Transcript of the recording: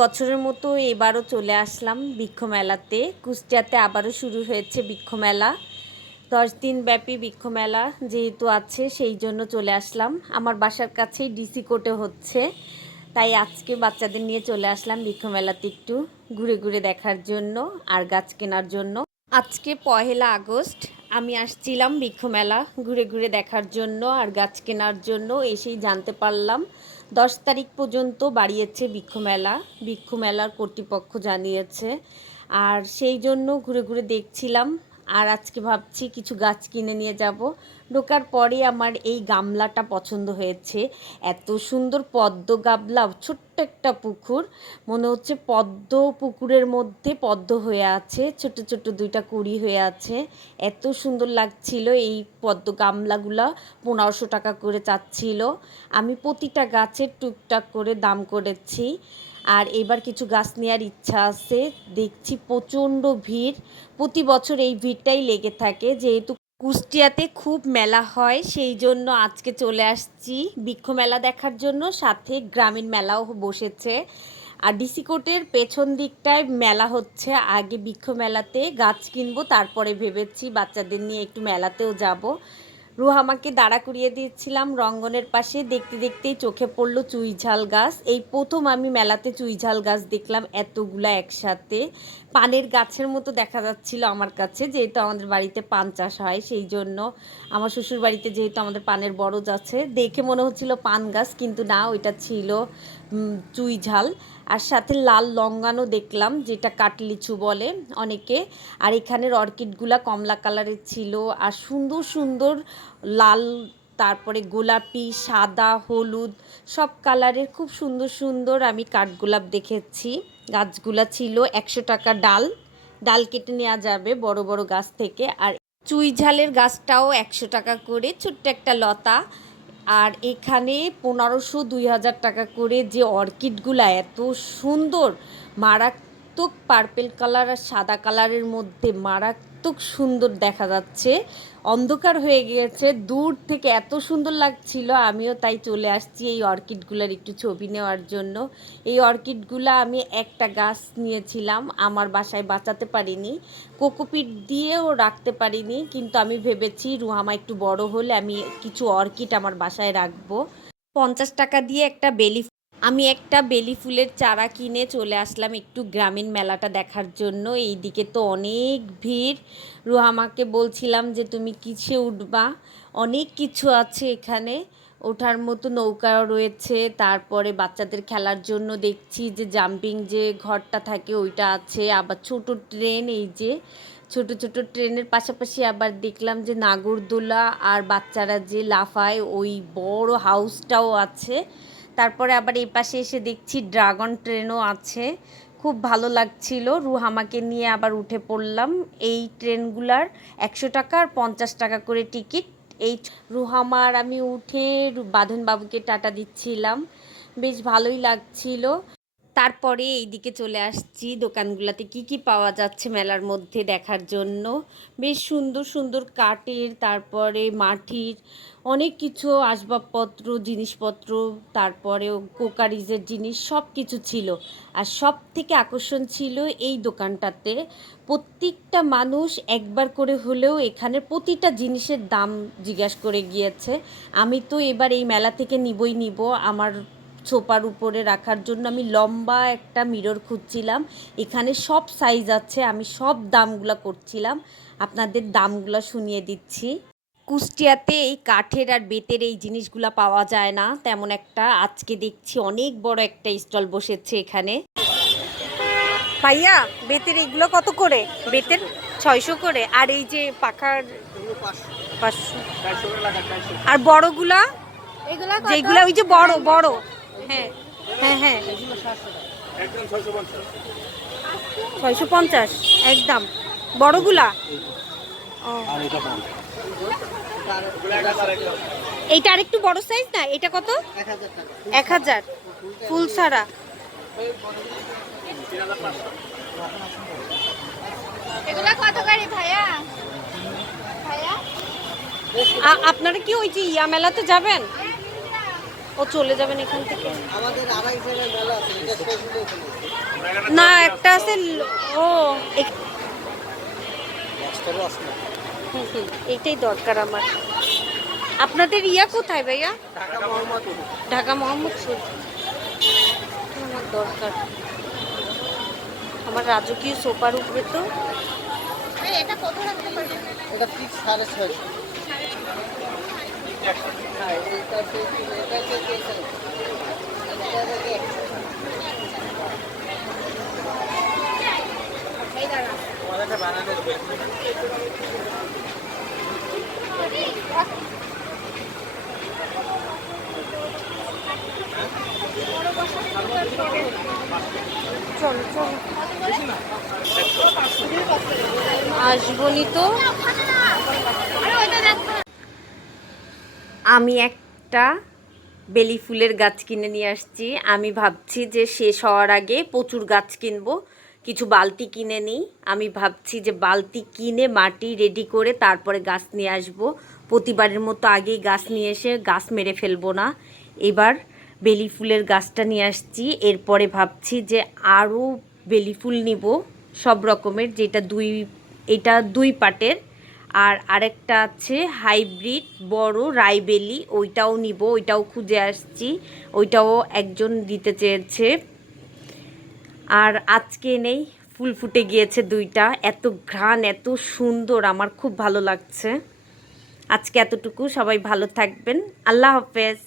বছরের মতো এবারও চলে আসলাম বৃক্ষ মেলাতে। কুষ্টিয়াতে আবারও শুরু হয়েছে বৃক্ষ মেলা। 10 দিন ব্যাপী বৃক্ষ মেলা যেহেতু আছে, সেই জন্য চলে আসলাম। আমার বাসার কাছেই ডিসি কোর্টে হচ্ছে, তাই আজকে বাচ্চাদের নিয়ে চলে আসলাম বৃক্ষ মেলাতে একটু ঘুরে ঘুরে দেখার জন্য আর গাছ কেনার জন্য। আজকে 1 আগস্ট, আমি আসছিলাম বৃক্ষ মেলা ঘুরে ঘুরে দেখার জন্য আর গাছ কেনার জন্য। এসেই জানতে পারলাম 10 তারিখ পর্যন্ত বাড়িয়েছে বৃক্ষ মেলা, বৃক্ষ মেলার কর্তৃপক্ষ জানিয়েছে। আর সেই জন্য ঘুরে ঘুরে দেখছিলাম। আর আজকে ভাবছি কিছু গাছ কিনে নিয়ে যাব। ঢোকার পরে আমার এই গামলাটা পছন্দ হয়েছে। এত সুন্দর পদ্ম গামলা, ছোট্ট একটা পুকুর, মনে হচ্ছে পদ্ম পুকুরের মধ্যে পদ্ম হয়ে আছে, ছোট ছোট 2টা কুঁড়ি হয়ে আছে। এত সুন্দর লাগছিল। এই পদ্ম গামলাগুলা 1500 টাকা করে চাচ্ছিল। আমি প্রতিটা গাছের টুকটাক করে দাম করেছি। আর এবার কিছু গাছ নেওয়ার ইচ্ছা আছে। দেখছি প্রচণ্ড ভিড়, প্রতি বছর এই ভিড়টাই লেগে থাকে। যেহেতু কুষ্টিয়াতে খুব মেলা হয়, সেই জন্য আজকে চলে আসছি বৃক্ষ মেলা দেখার জন্য। সাথে গ্রামীণ মেলাও বসেছে। আর ডিসি কোর্টের পেছন দিকটায় মেলা হচ্ছে। আগে বৃক্ষ মেলাতে গাছ কিনবো, তারপরে ভেবেছি বাচ্চাদের নিয়ে একটু মেলাতেও যাব। রুহামাকে দাঁড়া করিয়ে দিয়েছিলাম রঙ্গনের পাশে। দেখতে দেখতেই চোখে পড়লো চুইঝাল গাছ। এই প্রথম আমি মেলাতে চুইঝাল গাছ দেখলাম এতগুলা একসাথে। পানের গাছের মতো দেখা যাচ্ছিল আমার কাছে, যেহেতু আমাদের বাড়িতে পান চাষ হয়, সেই জন্য আমার শ্বশুর বাড়িতে যেহেতু আমাদের পানের বরজ আছে, দেখে মনে হচ্ছিল পান গাছ, কিন্তু না, ওইটা ছিল চুইঝাল। আর সাথে লাল লঙ্গানও দেখলাম, যেটা কাটলিচু বলে অনেকে। আর এখানের অর্কিডগুলা কমলা কালারের ছিল, আর সুন্দর সুন্দর লাল, তারপরে গোলাপি, সাদা, হলুদ, সব কালারের খুব সুন্দর সুন্দর আমি কাঠগোলাপ দেখেছি। গাছগুলা ছিল 100 টাকা ডাল, ডাল কেটে নেওয়া যাবে বড় বড় গাছ থেকে। আর চুইঝালের গাছটাও 100 টাকা করে, ছোট্ট একটা লতা। আর এখানে 1500-2000 টাকা করে যে অর্কিডগুলা এত সুন্দর, মারাত্মক পার্পেল কালার আর সাদা কালারের মধ্যে মারাত্মক সুন্দর দেখা যাচ্ছে। অন্ধকার হয়ে গিয়েছে, দূর থেকে এত সুন্দর লাগছিল। আমিও তাই চলে আসছি এই অর্কিডগুলার একটু ছবি নেওয়ার জন্য। এই অর্কিডগুলা আমি একটা গাছ নিয়েছিলাম, আমার বাসায় বাঁচাতে পারিনি, কোকোপিট দিয়েও রাখতে পারিনি, কিন্তু আমি ভেবেছি রুহামা একটু বড় হলে আমি কিছু অর্কিড আমার বাসায় রাখবো। 50 টাকা দিয়ে আমি একটা বেলি ফুলের চারা কিনে চলে আসলাম একটু গ্রামীণ মেলাটা দেখার জন্য। এইদিকে তো অনেক ভিড়। রুহামাকে বলছিলাম যে তুমি কিসে উঠবা, অনেক কিছু আছে এখানে ওঠার মতো, নৌকাও রয়েছে। তারপরে বাচ্চাদের খেলার জন্য দেখছি যে জাম্পিং যে ঘরটা থাকে ওইটা আছে, আবার ছোট ট্রেন, এই যে ছোট ছোট ট্রেনের পাশাপাশি আবার দেখলাম যে নাগরদোলা, আর বাচ্চারা যে লাফায় ওই বড় হাউসটাও আছে। তারপরে আবার এই পাশে এসে দেখছি ড্রাগন ট্রেনও আছে, খুব ভালো লাগছিল। রুহামাকে নিয়ে আবার উঠে পড়লাম। এই ট্রেনগুলার 100 টাকা আর 50 টাকা করে টিকিট। এই রুহামা আর আমি উঠে বাঁধন বাবুকে টাটা দিচ্ছিলাম, বেশ ভালোই লাগছিল। তারপরে এইদিকে চলে আসছি দোকানগুলোতে কি কি পাওয়া যাচ্ছে মেলার মধ্যে দেখার জন্য। বেশ সুন্দর সুন্দর কাঠের, তারপরে মাটির অনেক কিছু আসবাবপত্র, জিনিসপত্র, তারপরেও কোকারিজের জিনিস সব কিছু ছিল। আর সব থেকে আকর্ষণ ছিল এই দোকানটাতে, প্রত্যেকটা মানুষ একবার করে হলেও এখানে প্রতিটা জিনিসের দাম জিজ্ঞাসা করে গিয়েছে। আমি তো এবার এই মেলা থেকে নিবই নিব। আমার সোফার উপরে রাখার জন্য আমি লম্বা একটা মিরর খুঁজছিলাম। এখানে সব সাইজ আছে, আমি সব দামগুলো করছিলাম, আপনাদের দামগুলো শুনিয়ে দিচ্ছি। কুষ্টিয়াতে এই কাঠের আর বেতের এই জিনিসগুলো পাওয়া যায় না তেমন একটা। আজকে দেখছি অনেক বড় একটা স্টল বসেছে এখানে। ভাইয়া, বেতের এইগুলো কত করে? বেতের 600 করে, আর এই যে পাখার 500। আর বড়গুলা যেগুলা ওই যে বড় বড়, হ্যাঁ হ্যাঁ হ্যাঁ, 650 একদম বড়গুলা। এইটা আরেকটু বড় সাইজ না, এটা কত? 1000 ফুল ছাড়া। এগুলা কত করে ভাইয়া? আপনারা কি ওই যে ইয়া মেলাতে যাবেন? ও চলে যাবেন এখান থেকে? আমাদের আড়াই জনের মেলা আছে, এটা শেষ হলে এখানে আছে। না, একটা আছে ও মাস্টারও আছে না। এইটাই দরকার আমার। আপনাদের ইয়া কোথায় ভাইয়া? ঢাকা মোহাম্মদপুর। ঢাকা মোহাম্মদপুর। আমার দরকার, আমার রাজকীয় সোফার উপরে তো। ভাই এটা কত রাখতে পারবে? এটা ঠিক 6.5। হ্যাঁ, এটা থেকে এটা থেকে এটা। এটা থেকে এই দাঁড়া। তোমার একটা বানানোর বের। চলো চলো, আসবনি তো। আরে ওইটা দেখো। আমি একটা বেলি ফুলের গাছ কিনে নিয়ে আসছি। আমি ভাবছি যে শেষ হওয়ার আগে প্রচুর গাছ কিনবো, কিছু বালতি কিনে নিই। আমি ভাবছি যে বালতি কিনে মাটি রেডি করে তারপরে গাছ নিয়ে আসবো। প্রতিবারের মতো আগেই গাছ নিয়ে এসে গাছ মেরে ফেলবো না। এবার বেলি ফুলের গাছটা নিয়ে আসছি। এরপরে ভাবছি যে আরও বেলি ফুল নিব সব রকমের, এটা 2 পাটের। আর আরেকটা আছে হাইব্রিড বড় রাইবেলি, ওইটাও নিব, ওইটাও খুঁজে আসছি। ওইটাও একজন দিতে চেয়েছে। আর আজকে নেই, ফুল ফুটে গিয়েছে 2টা, এত ঘ্রাণ, এত সুন্দর, আমার খুব ভালো লাগছে। আজকে এতটুকু, সবাই ভালো থাকবেন, আল্লাহ হাফেজ।